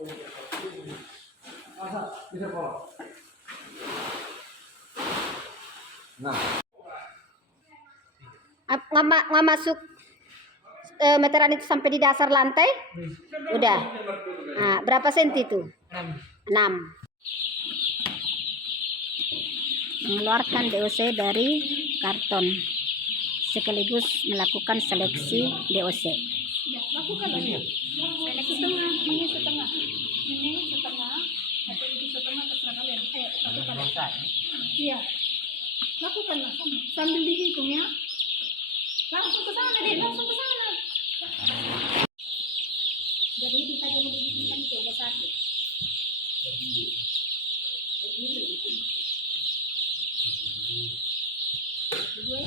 Nggak masuk meteran itu sampai di dasar lantai. Udah. Nah, berapa senti itu? 6. Mengeluarkan DOC dari karton sekaligus melakukan seleksi DOC. Lakukan aja. Seleksi setengah, ini setengah, atau itu setengah terserah kalian. Lakukan. Iya. Lakukanlah sambil dihitung ya. Langsung ke sana deh, langsung ke sana. Jadi itu tadi yang dibikin itu ada satu. Dua.